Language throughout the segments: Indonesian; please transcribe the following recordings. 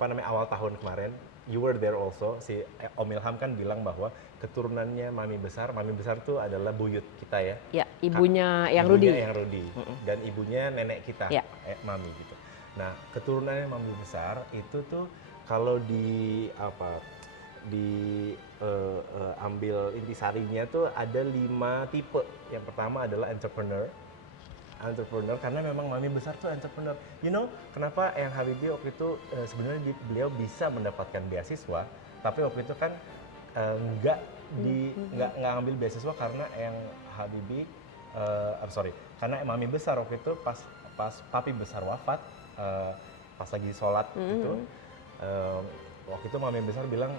awal tahun kemarin, you were there also, si Om Ilham kan bilang bahwa keturunannya mami besar tuh adalah buyut kita ya. Ya, ibunya yang Rudi. Ibunya yang Rudi dan ibunya nenek kita, mami gitu. Nah, keturunannya mami besar itu tuh kalau ambil intisarinya tuh ada 5 tipe. Yang pertama adalah entrepreneur karena memang mami besar tuh entrepreneur. You know kenapa Eyang Habibie waktu itu sebenarnya beliau bisa mendapatkan beasiswa, tapi waktu itu kan nggak ngambil beasiswa karena Eyang Habibie karena mami besar waktu itu pas papi besar wafat, pas lagi sholat itu waktu itu mami besar bilang,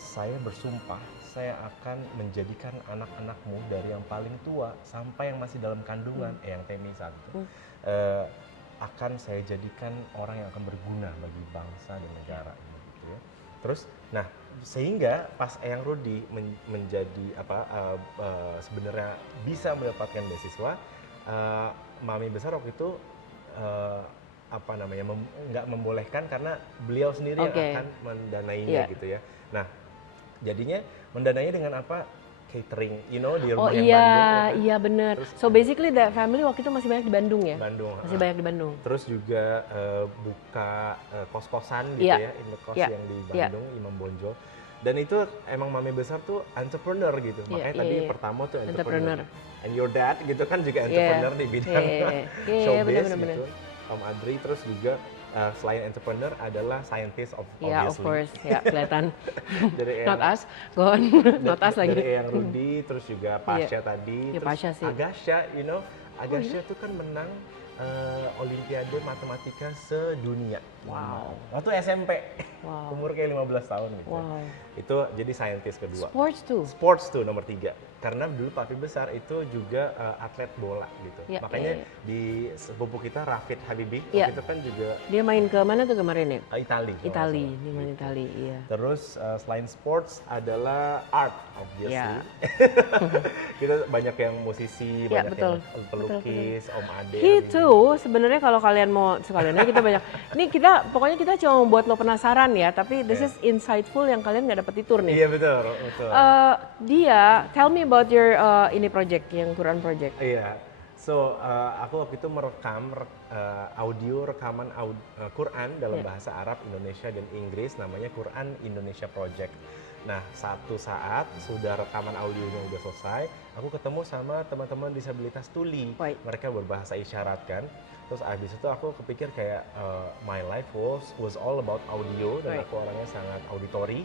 saya bersumpah saya akan menjadikan anak-anakmu dari yang paling tua sampai yang masih dalam kandungan, yang Temi saat itu, akan saya jadikan orang yang akan berguna bagi bangsa dan negara. Gitu ya. Terus, nah sehingga pas Eyang Rudi menjadi sebenarnya bisa mendapatkan beasiswa, mami besar waktu itu nggak membolehkan karena beliau sendiri yang akan mendanainya gitu ya. Nah, jadinya mendanainya dengan apa? Catering, you know, di rumah yang Bandung. Iya benar. So basically the family waktu itu masih banyak di Bandung ya? Masih banyak di Bandung. Terus juga buka kos-kosan gitu ya, indekos yang di Bandung, Imam Bonjol. Dan itu emang mami besar tuh entrepreneur gitu. Makanya tadi pertama tuh entrepreneur. And your dad gitu kan juga entrepreneur di bidang showbiz gitu. Om Adri, terus juga selain entrepreneur adalah scientist obviously. Yeah, of course, ya kelihatan. Not us, go on. Not us lagi. Dari Eyang Rudi, terus juga Pasha tadi, terus Pasha sih. Agasha, you know, Agasha tuh kan menang Olimpiade Matematika sedunia. Wow. Waktu SMP, umur kayak 15 tahun gitu. Wow. Itu jadi scientist kedua. Sports tuh nomor 3. Karena dulu papi besar itu juga atlet bola gitu. Makanya di sepupu kita Rafid Habibie, itu kan juga. Dia main ke mana tuh kemarin ya? Itali, dia main Itali, iya. Terus selain sports adalah art, obviously. Kita banyak yang musisi, banyak yang pelukis, Om Ade. Itu sebenarnya kalau kalian mau sekalian aja kita banyak. Ini pokoknya kita cuma buat lo penasaran ya, tapi this is insightful yang kalian nggak dapet di tour nih. Iya betul. Tell me about your ini project, yang Quran project. Iya. So, aku waktu itu merekam rekaman Quran dalam bahasa Arab, Indonesia, dan Inggris, namanya Quran Indonesia Project. Nah, satu saat sudah rekaman audionya udah selesai, aku ketemu sama teman-teman disabilitas tuli. Mereka berbahasa isyarat kan. Terus abis itu aku kepikir kayak my life was all about audio, dan aku orangnya sangat auditory.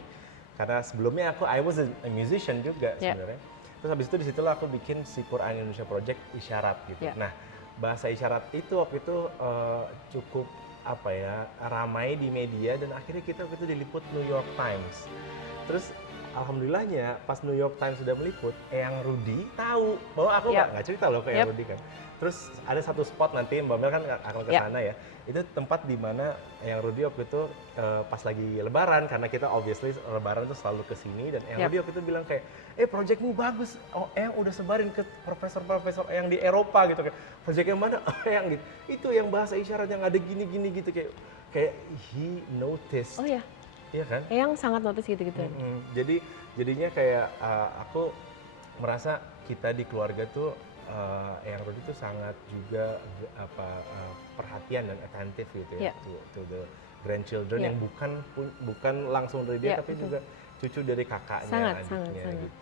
Karena sebelumnya I was a musician juga sebenarnya. Terus habis itu disitulah aku bikin si Quran Indonesia Project isyarat gitu. Nah, bahasa isyarat itu waktu itu cukup ramai di media, dan akhirnya kita waktu itu diliput New York Times. Terus alhamdulillahnya pas New York Times sudah meliput, Eyang Rudi tahu bahwa aku nggak cerita loh ke Eyang Rudi kan. Terus ada satu spot nanti Mbak Mel kan akan ke sana ya. Itu tempat di mana Eyang Rudi waktu itu pas lagi lebaran, karena kita obviously lebaran itu selalu ke sini, dan Eyang Rudi waktu itu bilang kayak, project ini bagus. Oh, Eyang udah sebarin ke profesor-profesor yang di Eropa gitu, kayak project yang mana? Eyang gitu. Itu yang bahasa isyarat yang ada gini-gini gitu, kayak he noticed. Oh ya. Iya kan? Eyang sangat notice gitu-gitu. Jadinya kayak aku merasa kita di keluarga tuh Eyang Rudi tuh sangat juga perhatian dan attentif gitu ya, to the grandchildren yang bukan langsung dari dia, tapi juga cucu dari kakaknya, adiknya gitu.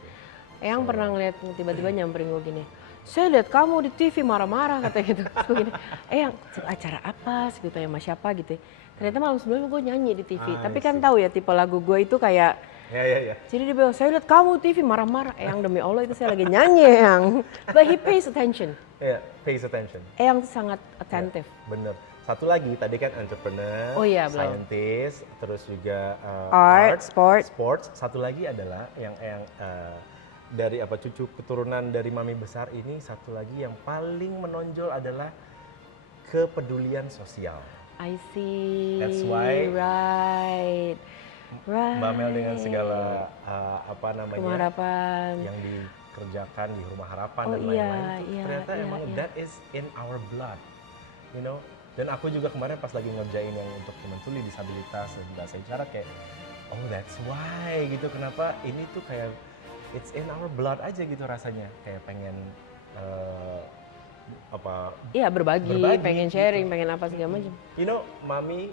Eyang pernah ngeliat tiba-tiba nyamperin gue gini, saya lihat kamu di TV marah-marah katanya gitu. Terus gue gini, Eyang acara apa? Gue tanya sama siapa gitu. Ternyata malam sebelumnya gue nyanyi di TV, tapi kan tahu ya tipe lagu gue itu kayak jadi dia bilang, saya lihat kamu TV marah-marah. Eyang, demi Allah itu saya lagi nyanyi, Eyang. But he pays attention. Pays attention. Eyang sangat attentive. Bener. Satu lagi, tadi kan entrepreneur, scientist, terus juga art, sports. Satu lagi adalah yang dari cucu keturunan dari mami besar ini, satu lagi yang paling menonjol adalah kepedulian sosial. I see. That's why. Right. Mbak Mel dengan segala Rumah Harapan yang dikerjakan di Rumah Harapan dan lain-lain, ternyata emang that is in our blood, you know. Dan aku juga kemarin pas lagi ngerjain yang untuk teman tuli disabilitas dan bahasa isyarat kayak, oh that's why gitu, kenapa ini tuh kayak it's in our blood aja gitu rasanya, kayak pengen Iya berbagi, pengen sharing, gitu. pengen apa segala macam. You know, mami,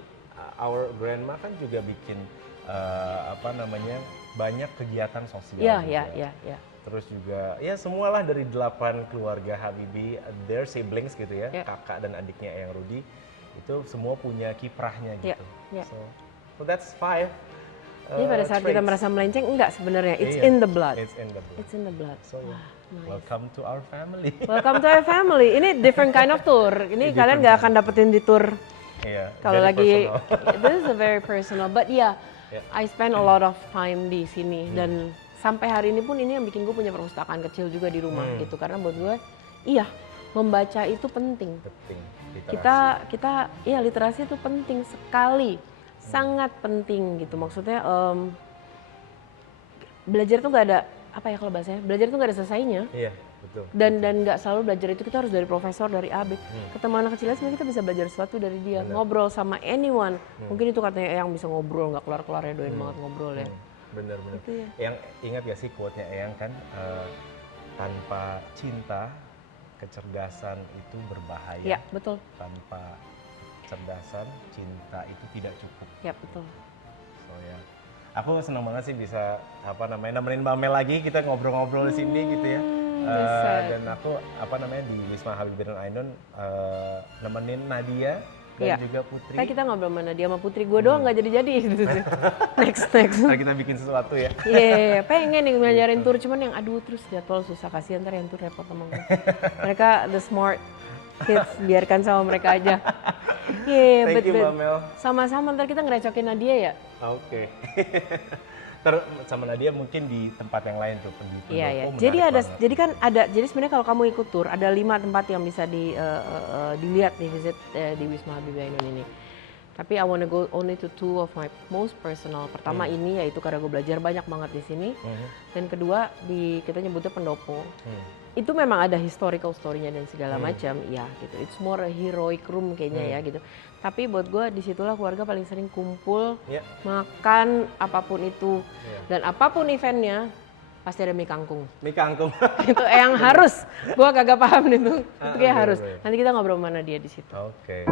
our grandma kan juga bikin banyak kegiatan sosial Iya, juga. iya. Terus juga ya semualah dari 8 keluarga Habibie, their siblings gitu ya, kakak dan adiknya Eyang Rudi, itu semua punya kiprahnya gitu. Iya. So that's 5. Jadi pada saat kita traits. merasa melenceng, enggak sebenarnya, it's Iya, in the blood. It's in the blood. It's in the blood. So yeah, nice. welcome to our family. Welcome to our family. Ini different kind of tour. Ini kalian nggak akan dapetin di tour Iya, kalau very lagi. personal. This is a very personal. But yeah, I spend a lot of time di sini dan sampai hari ini pun ini yang bikin gue punya perpustakaan kecil juga di rumah gitu. Karena buat gue, iya membaca itu penting. Penting. Literasi. Kita iya literasi itu penting sekali, sangat penting gitu. Maksudnya belajar tuh nggak ada apa ya kalau bahasanya, belajar tuh nggak ada selesainya. Iya, betul. Dan nggak selalu belajar itu kita harus dari profesor, dari AB. Ketemu anak kecilnya sebenarnya kita bisa belajar sesuatu dari dia. Ngobrol sama anyone. Mungkin itu katanya yang bisa ngobrol, nggak kelar-kelarnya, doain banget ngobrol ya. Bener. Gitu ya. Yang ingat gak sih quote-nya Eyang kan, tanpa cinta, kecerdasan itu berbahaya. Ya, betul. Tanpa kecerdasan, cinta itu tidak cukup. Ya, betul. So ya, aku senang banget sih bisa nemenin Mbak Mel lagi, kita ngobrol-ngobrol di sini gitu ya. Dan aku di Wisma Habibie dan Ainun nemenin Nadia dan juga Putri. Kita ngobrol sama Nadia sama Putri, gue doang nggak jadi gitu. Next. Ntar kita bikin sesuatu ya. Iya, pengen nih ngajarin tur, cuman yang aduh terus jadwal susah, kasihan ntar yang tur repot sama gue. Mereka the smart kids, biarkan sama mereka aja. Thank you Mbak Mel. Sama-sama, ntar kita ngerecokin Nadia ya. Oke. Sama Nadia mungkin di tempat yang lain tuh pendidikan. Iya. Jadi sebenarnya kalau kamu ikut tur ada 5 tempat yang bisa dilihat di visit di Wisma Habibie Ainun ini. Tapi I wanna go only to 2 of my most personal. Pertama ini yaitu karena gue belajar banyak banget di sini. Dan kedua kita nyebutnya pendopo. Itu memang ada historical story-nya dan segala macam, ya gitu. It's more a heroic room kayaknya ya gitu. Tapi buat gue disitulah keluarga paling sering kumpul, makan apapun itu, dan apapun eventnya pasti ada mie kangkung. Mie kangkung. Itu yang harus. Gue kagak paham itu kayak harus. Nanti kita ngobrol mana dia di situ. Oke.